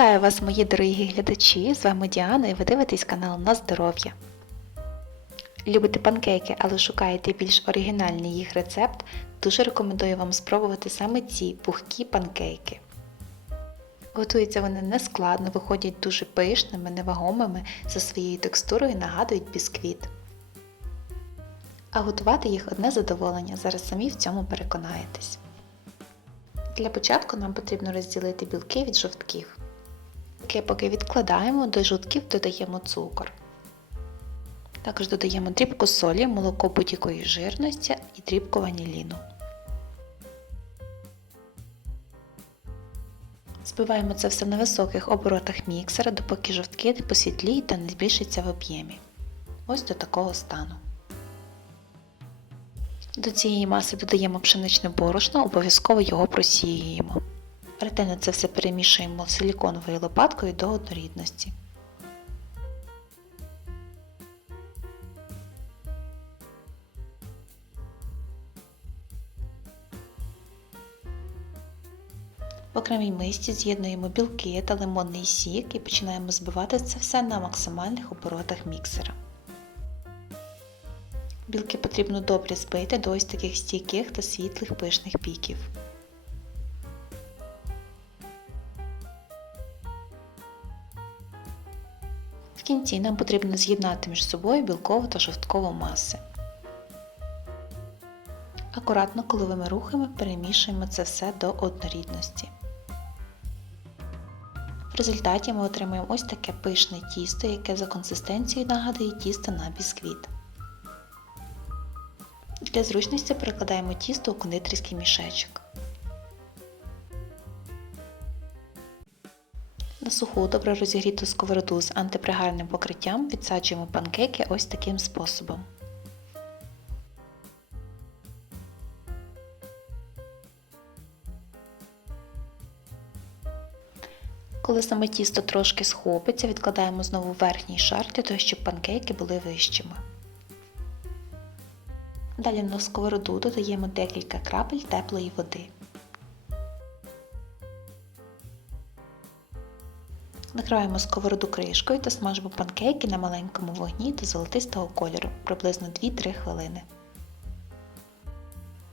Вітаю вас, мої дорогі глядачі! З вами Діана і ви дивитесь канал на здоров'я. Любите панкейки, але шукаєте більш оригінальний їх рецепт, дуже рекомендую вам спробувати саме ці пухкі панкейки. Готуються вони нескладно, виходять дуже пишними, невагомими, за своєю текстурою нагадують бісквіт. А готувати їх одне задоволення, зараз самі в цьому переконаєтесь. Для початку нам потрібно розділити білки від жовтків. Поки відкладаємо, до жовтків додаємо цукор. Також додаємо дрібку солі, молоко будь-якої жирності і дрібку ваніліну. Збиваємо це все на високих оборотах міксера, допоки жовтки не посвітліють та не збільшаться в об'ємі. Ось до такого стану. До цієї маси додаємо пшеничне борошно, обов'язково його просіюємо. Ретельно це все перемішуємо силіконовою лопаткою до однорідності. В окремій мисці з'єднуємо білки та лимонний сік і починаємо збивати це все на максимальних оборотах міксера. Білки потрібно добре збити до ось таких стійких та світлих пишних піків. В кінці нам потрібно з'єднати між собою білкову та жовткову маси. Акуратно коловими рухами перемішуємо це все до однорідності. В результаті ми отримаємо ось таке пишне тісто, яке за консистенцією нагадує тісто на бісквіт. Для зручності перекладаємо тісто у кондитерський мішечок. На суху добре розігріту сковороду з антипригарним покриттям відсаджуємо панкейки ось таким способом. Коли саме тісто трошки схопиться, відкладаємо знову верхній шар для того, щоб панкейки були вищими. Далі на сковороду додаємо декілька крапель теплої води. Накриваємо сковороду кришкою та смажимо панкейки на маленькому вогні до золотистого кольору приблизно 2-3 хвилини.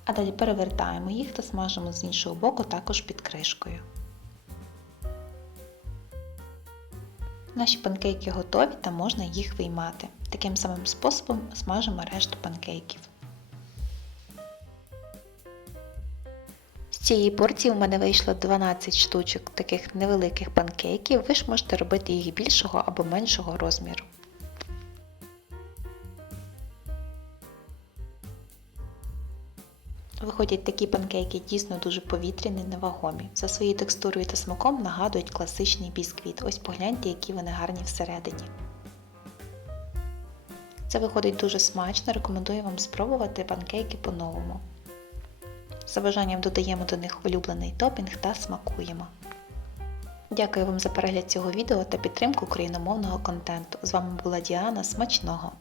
А далі перевертаємо їх та смажимо з іншого боку також під кришкою. Наші панкейки готові та можна їх виймати. Таким самим способом смажимо решту панкейків. Цієї порції у мене вийшло 12 штучок таких невеликих панкейків, ви ж можете робити їх більшого або меншого розміру. Виходять такі панкейки дійсно дуже повітряні, невагомі. За своєю текстурою та смаком нагадують класичний бісквіт. Ось погляньте, які вони гарні всередині. Це виходить дуже смачно, рекомендую вам спробувати панкейки по-новому. За бажанням додаємо до них улюблений топінг та смакуємо. Дякую вам за перегляд цього відео та підтримку україномовного контенту. З вами була Діана. Смачного!